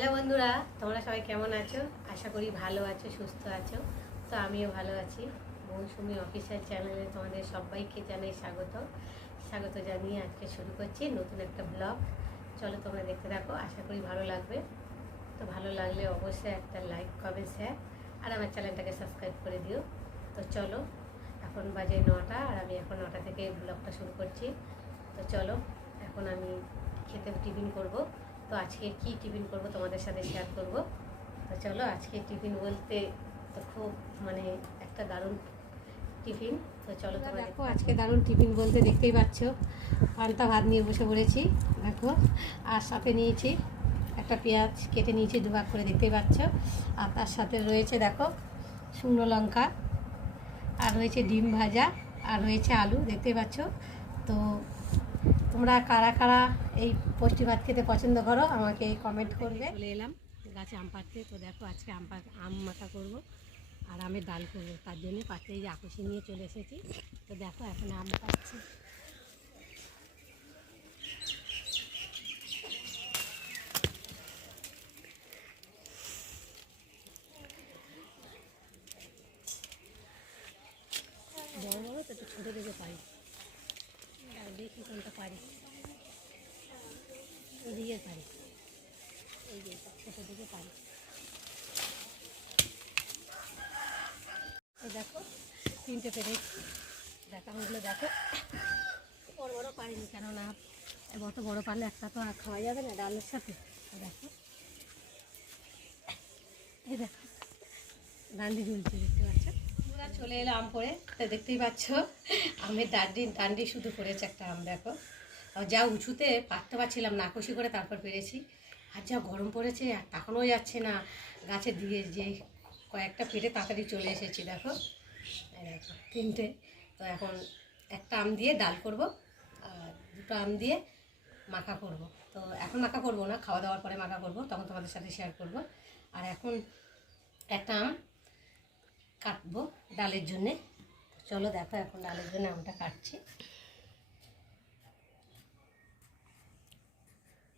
Hello বন্ধুরা, তোমরা সবাই কেমন আছো? আশা করি ভালো আছো, সুস্থ আছো। তো আমিও ভালো আছি। মৌসুমি অফিসিয়াল চ্যানেলে তোমাদের সবাইকে জানাই স্বাগত। স্বাগত জানিয়ে আজকে শুরু করছি নতুন একটা ব্লগ। চলো তোমরা দেখতে থাকো, আশা করি ভালো লাগবে। তো ভালো লাগলে অবশ্যই একটা লাইক, কমেন্ট শেয়ার আর আমার চ্যানেলটাকে সাবস্ক্রাইব করে দিও। তো চলো, এখন বাজে নটা, আর আমি এখন নটা থেকে ব্লগটা শুরু করছি। তো চলো, এখন আমি খেতে টিফিন করব। তো আজকে কি টিফিন করব তোমাদের সাথে শেয়ার করব? তো চলো আজকে টিফিন বলতে তো খুব মানে একটা দারুণ টিফিন। তো চলো দেখো আজকে দারুণ টিফিন বলতে দেখতেই পাচ্ছ পান্তা ভাত নিয়ে বসে পড়েছি দেখো আর সাথে নিয়েছি একটা পেঁয়াজ কেটে নিয়েছি দুভাগ করে দেখতেই পাচ্ছ। আর তার সাথে রয়েছে দেখো শুকনো লঙ্কা আর রয়েছে ডিম ভাজা আর রয়েছে আলু দেখতেই পাচ্ছ। তো তোমরা কারা কারা এই পুষ্টি ভাত খেতে পছন্দ করো আমাকে কমেন্ট করবে। চলে এলাম গাছে আম পাড়তে। তো দেখো আজকে আম পা- আম মাথা করব আর আমের ডাল করব। তার জন্য পাত্রে এই যে আকসি নিয়ে চলে এসেছি। তো দেখো এখন আম পাচ্ছি বড় বড় তো একটু ছোটো দেখে পারি আর দেখি কোনটা পারি এদিকে পারি দেখো, তিনটে পেরেছি আমগুলো দেখো, বড় বড় পারিনি কেননা অত বড় পারলে একটা তো আর খাওয়া যাবে না ডালের সাথে। দেখো, এই দেখো, ডান্ডি ঝুলছে, দেখতে পাচ্ছ? চলে এলো আম পড়ে, তো দেখতেই পাচ্ছ, আমের ডান্ডি ডান্ডি শুধু পড়েছে একটা আম, দেখো। যা উঁচুতে পারতে পারছিলাম না কষি করে তারপর পেরেছি। আর যা গরম পড়েছে, আর যাচ্ছে না। গাছে দিয়ে যে কয়েকটা পেটে তাড়াতাড়ি চলে এসেছি, দেখো। দেখো, তিনটে। তো এখন একটা আম দিয়ে ডাল করব, আর দুটো আম দিয়ে মাখা করব। তো এখন মাখা করব না, খাওয়া দাওয়ার পরে মাখা করব, তখন তোমাদের সাথে শেয়ার করব। আর এখন একটা আম কাটবো ডালের জন্যে। চলো দেখো এখন ডালের জন্য আমটা কাটছি।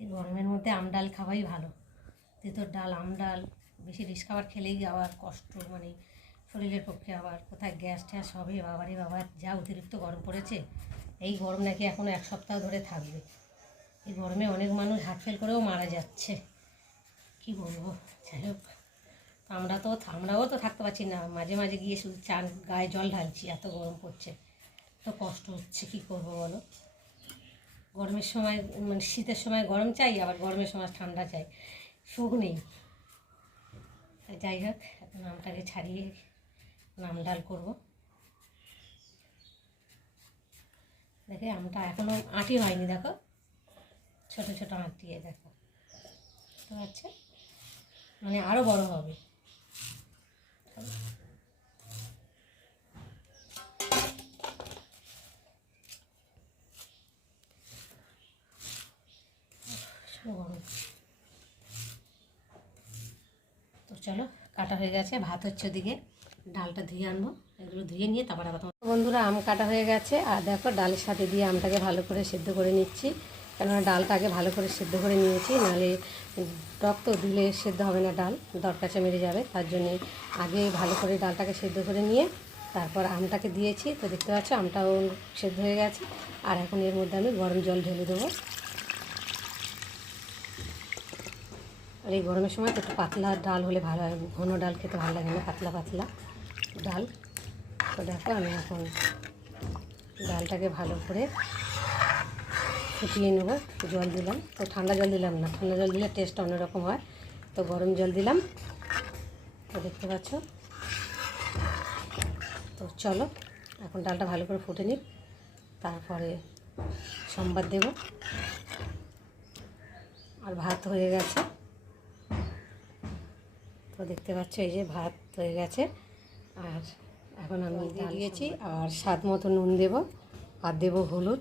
এই গরমের মধ্যে আম ডাল খাওয়াই ভালো। তেঁতোর ডাল, আম ডাল, বেশি রিস খাবার খেলেই আবার কষ্ট মানে শরীরের পক্ষে আবার কোথায় গ্যাস ট্যাস হবে, বাবারে বাবা, যা অতিরিক্ত গরম পড়েছে, এই গরম নাকি এখনও এক সপ্তাহ ধরে থাকবে। এই গরমে অনেক মানুষ হার্ট ফেল করেও মারা যাচ্ছে। কি বলব? যাই হোক, আমরা তো আমরাও তো থাকতে পারছি না, মাঝে মাঝে গিয়ে শুধু চান, গায়ে জল ঢালছি, এত গরম পড়ছে তো কষ্ট হচ্ছে, কি করব বলো? গরমের সময় মানে শীতের সময় গরম চাই, আবার গরমের সময় ঠান্ডা চাই। সুখ নেই। যাই হোক, এখন আমটাকে ছাড়িয়ে নাম ডাল করব। দেখে আমটা এখনও আঁটি হয়নি, দেখো। ছোট ছোট আঁটিয়ে দেখো। তো আচ্ছা মানে আরও বড় হবে। শুধু গরম। তো চলো, কাটা হয়ে গেছে, ভাত হচ্ছে ওদিকে। ডালটা ধুয়ে আনব, এগুলো ধুয়ে নিয়ে তারপর আবার তোমার বন্ধুরা, আম কাটা হয়ে গেছে, আর দেখো ডালের সাথে দিয়ে আমটাকে ভালো করে সেদ্ধ করে নিচ্ছি। কেননা ডালটা আগে ভালো করে সেদ্ধ করে নিয়েছি, নাহলে টক তো দিলে সেদ্ধ হবে না ডাল দরকাছে মেরে যাবে। তার জন্যে আগে ভালো করে ডালটাকে সেদ্ধ করে নিয়ে তারপর আমটাকে দিয়েছি। তো দেখতে পাচ্ছ, আমটাও সেদ্ধ হয়ে গেছে, আর এখন এর মধ্যে আমি গরম জল ঢেলে দেবো। আর এই গরমের সময় তো একটু পাতলা ডাল হলে ভালো হয়। ঘন ডাল খেতে ভালো লাগে না, পাতলা পাতলা ডাল। তো দেখো আমি এখন ডালটাকে ভালো করে ফুটিয়ে নেব, জল দিলাম। তো ঠান্ডা জল দিলাম না, ঠান্ডা জল দিলে টেস্ট অন্যরকম হয়। তো গরম জল দিলাম। তো দেখতে পাচ্ছ? তো চলো, এখন ডালটা ভালো করে ফুটে নিই তারপরে সোমবার দেব। আর ভাত হয়ে গেছে। দেখতে পাচ্ছ এই যে ভাত হয়ে গেছে। আর এখন আমি দিয়ে দিয়েছি আর স্বাদ মতো নুন দেব আর দেব হলুদ।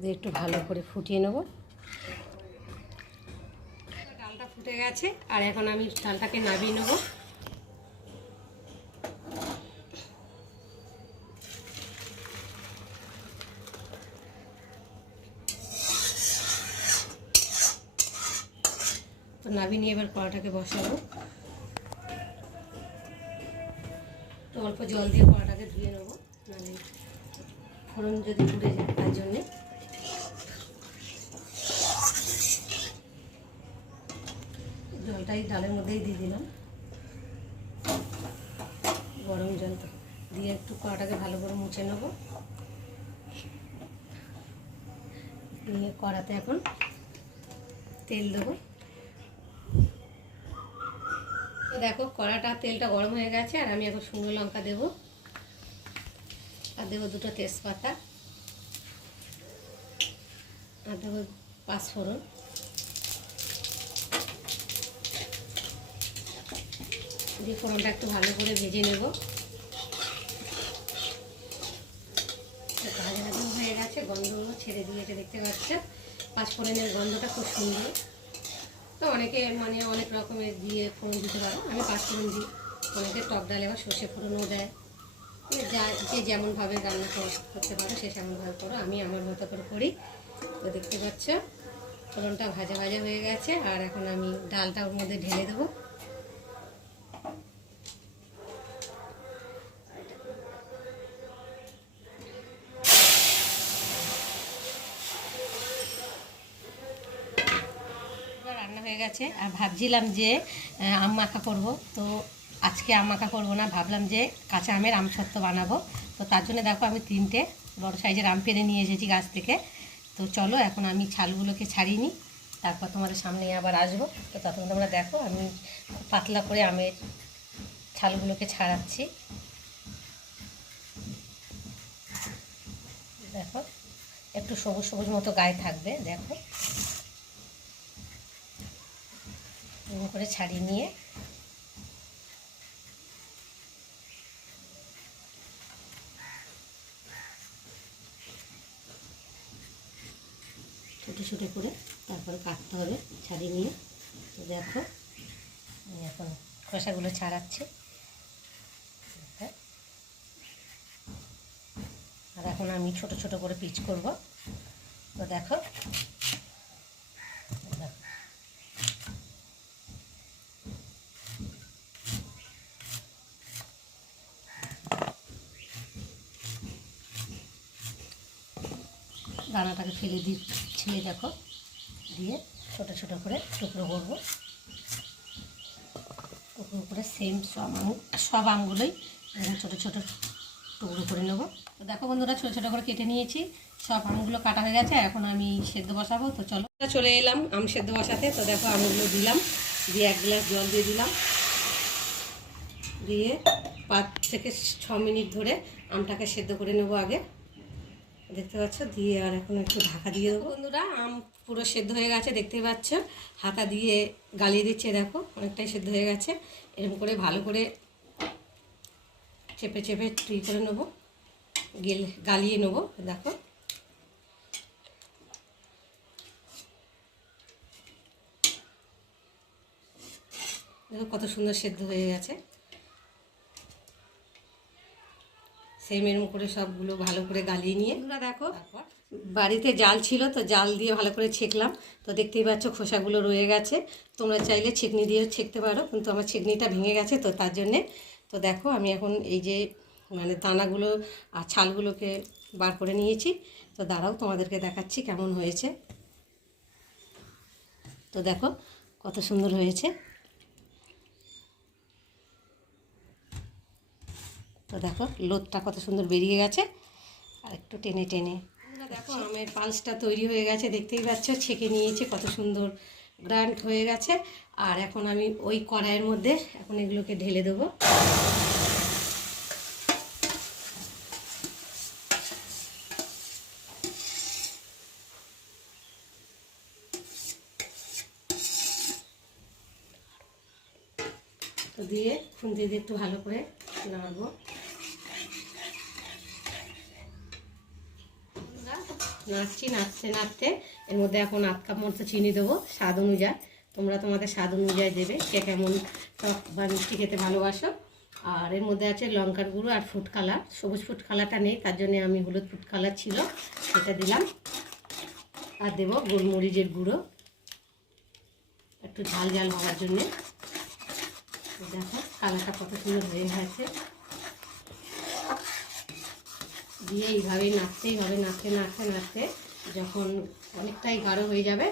দিয়ে একটু ভালো করে ফুটিয়ে নেব। ডালটা ফুটে গেছে আর এখন আমি ডালটাকে নামিয়ে নেব। নাবি নিয়ে এবার কড়াটাকে বসাবো। তো অল্প জল দিয়ে কড়াটাকে ধুয়ে নেব। মানে ফোড়ন যদি পুড়ে যায় তার জন্যে। জলটাই ডালের মধ্যেই দিয়ে দিলাম। গরম জল দিয়ে একটু কড়াটাকে ভালো করে মুছে নেব। নিয়ে কড়াতে এখন তেল দেবো। তো দেখো কড়াটা, তেলটা গরম হয়ে গেছে, আর আমি এখন শুকনো লঙ্কা দেবো। আর দেবো দুটো তেজপাতা, আর দেবো পাঁচফোড়ন। দিয়ে ফোড়নটা একটু ভালো করে ভেজে নেব। ভাজা ভাজা হয়ে গেছে গন্ধগুলো ছেড়ে দিয়েছে, দেখতে পাচ্ছ? পাঁচফোড়নের গন্ধটা খুব সুন্দর। তো অনেকে মানে অনেক রকমের দিয়ে ফোড়ন দিতে পারো। আমি পাঁচ ফোড়ন দিই। অনেকে টক ডালে বা সর্ষে ফোড়নও দেয়। মানে যা, যে যেমনভাবে রান্না কর- করতে পারো, সে সেমনভাবে করো। আমি আমার মতো করে করি। তো দেখতে পাচ্ছ, ফোড়নটা ভাজা ভাজা হয়ে গেছে। আর এখন আমি ডালটা ওর মধ্যে ঢেলে দেবো এবার রান্না হয়ে গেছে। আর ভাবছিলাম যে আম মাখা করব। তো আজকে আম মাখা করব না, ভাবলাম যে কাঁচা আমের আম সত্ত্ব বানাবো। তো তার জন্য দেখো আমি তিনটে বড় সাইজের আম পেরে নিয়ে এসেছি গাছ থেকে। তো চলো, এখন আমি ছালগুলোকে ছাড়িয়ে নিই। তারপর তোমাদের সামনে আবার আসব। তো তখন তোমরা দেখো, আমি পাতলা করে আমের ছালগুলোকে ছাড়াচ্ছি। দেখো, একটু সবুজ সবুজ মতো গায়ে থাকবে, দেখো। এরকম করে ছাড়িয়ে নিয়ে ছোটো ছোটো করে তারপরে কাটতে হবে, ছাড়িয়ে নিয়ে। তো দেখো এখন খোসাগুলো ছাড়াচ্ছি। আর এখন আমি ছোট ছোট করে পিচ করব। তো দেখো দানাটাকে ফেলে দিচ্ছি দেখো, দিয়ে ছোটো ছোটো করে টুকরো করব। টুকরো করে সেম সব আম সব আমগুলোই এরকম ছোটো ছোটো টুকরো করে নেব। তো দেখো বন্ধুরা, ছোটো ছোটো করে কেটে নিয়েছি, সব আমগুলো কাটা হয়ে গেছে, এখন আমি সেদ্ধ বসাবো। তো চলো। চলে এলাম আম সেদ্ধ বসাতে, তো দেখো আমগুলো দিলাম, দিয়ে এক গ্লাস জল দিয়ে দিলাম। দিয়ে পাঁচ থেকে ছ মিনিট ধরে আমটাকে সেদ্ধ করে নেব আগে। দেখতে পাচ্ছ? দিয়ে আর এখন একটু ঢাকা দিয়ে দেবো। বন্ধুরা, আম পুরো সেদ্ধ হয়ে গেছে দেখতে পাচ্ছ? হাতা দিয়ে গালিয়ে দিচ্ছে, দেখো, অনেকটাই সেদ্ধ হয়ে গেছে। এরকম করে ভালো করে চেপে চেপে টুই করে নেব, গেলে, গালিয়ে নেব, দেখো। দেখো কত সুন্দর সেদ্ধ হয়ে গেছে। সেম এরকম করে সবগুলো ভালো করে গালিয়ে নিয়ে। তোমরা দেখো বাড়িতে জাল ছিল তো জাল দিয়ে ভালো করে ছেঁকলাম। তো দেখতেই পাচ্ছ খোসাগুলো রয়ে গেছে। তোমরা চাইলে ছেঁকনি দিয়ে ছেঁকতে পারো কিন্তু আমার ছেঁকনিটা ভেঙে গেছে তো তার জন্যে। তো দেখো আমি এখন এই যে মানে দানাগুলো আর ছালগুলোকে বার করে নিয়েছি। তো দাঁড়াও তোমাদেরকে দেখাচ্ছি কেমন হয়েছে। তো দেখো কত সুন্দর হয়েছে। তো দেখো লোদটা কত সুন্দর বেরিয়ে গেছে। আর একটু টেনে টেনে। দেখো আমের পালসটা তৈরি হয়ে গেছে দেখতেই পাচ্ছ ছেঁকে নিয়েছে কত সুন্দর গ্রান্ড হয়ে গেছে। আর এখন আমি ওই কড়াইয়ের মধ্যে এখন এগুলোকে ঢেলে দেবো। দিয়ে খুন্তি দিয়ে একটু ভালো করে নাড়বো। নাড়ছি নাচতে নাচতে এর মধ্যে এখন আধ কাপ মতো চিনি দেবো, স্বাদ অনুযায়ী। তোমরা তোমাদের স্বাদ অনুযায়ী দেবে কে কেমন টক বা মিষ্টি খেতে ভালোবাসো। আর এর মধ্যে আছে লঙ্কার গুঁড়ো আর ফুড কালার সবুজ ফুড কালারটা নেই, তার জন্য আমি হলুদ ফুড কালার ছিল, সেটা দিলাম। আর দেবো গোলমরিচের গুঁড়ো। একটু ঝাল ঝাল হওয়ার জন্যে। দেখো কালারটা কত সুন্দর হয়ে গেছে। দিয়ে এইভাবে নাড়তেই হবে নাড়তে নাড়তে নাড়তে যখন অনেকটাই গাঢ় হয়ে যাবে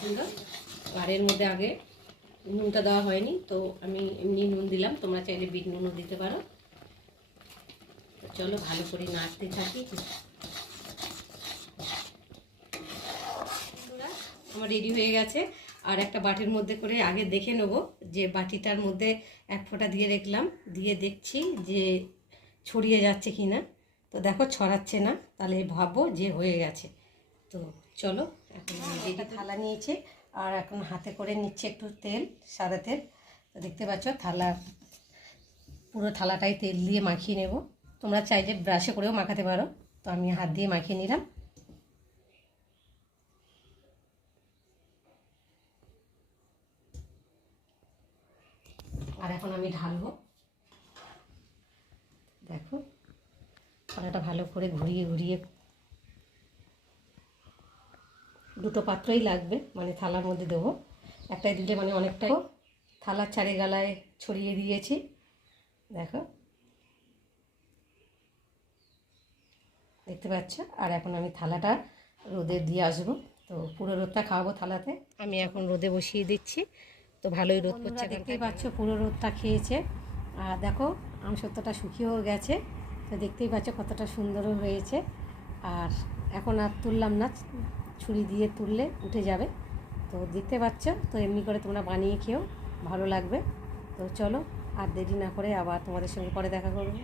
সুন্দর আর মধ্যে আগে নুনটা দেওয়া হয়নি, তো আমি এমনি নুন দিলাম, তোমরা চাইলে বিট নুনও দিতে পারো। তো চলো ভালো করে নাড়তে থাকি। আমার রেডি হয়ে গেছে। আর একটা বাটির মধ্যে করে আগে দেখে নেব যে বাটিটার মধ্যে এক ফোঁটা দিয়ে রাখলাম, দিয়ে দেখছি যে ছড়িয়ে যাচ্ছে কি না তো দেখো ছড়াচ্ছে না তাহলে ভাববো যে হয়ে গেছে। তো চলো এখন এটা থালা নিয়েছে আর এখন হাতে করে নিচ্ছে একটু তেল সাদা তেল। তো দেখতে পাচ্ছ থালা পুরো থালাটাই তেল দিয়ে মাখিয়ে নেব। তোমরা চাইলে ব্রাশে করেও মাখাতে পারো। তো আমি হাত দিয়ে মাখিয়ে নিলাম। আর এখন আমি ঢালবো। দেখো। থালাটা ভালো করে ঘুরিয়ে ঘুরিয়ে দুটো পাত্রই লাগবে মানে থালার মধ্যে দেবো। একটাই দিলে মানে অনেকটাই থালার চারে গালায় ছড়িয়ে দিয়েছি। দেখো। দেখতে পাচ্ছ? আর এখন আমি থালাটা রোদে দিয়ে আসব। তো পুরো রোদটা খাওয়াবো থালাতে। আমি এখন রোদে বসিয়ে দিচ্ছি। তো ভালোই রোদ করছে দেখতেই পাচ্ছ পুরো রোদটা খেয়েছে। আর দেখো আমসত্বটা শুকিয়েও গেছে। তো দেখতেই পাচ্ছ কতটা সুন্দরও হয়েছে। আর এখন আর তুললাম না, ছুরি দিয়ে তুললে উঠে যাবে। তো দেখতে পাচ্ছ, তো এমনি করে তোমরা বানিয়ে খেও, ভালো লাগবে। তো চলো আর দেরি না করে আবার তোমাদের সঙ্গে পরে দেখা করব।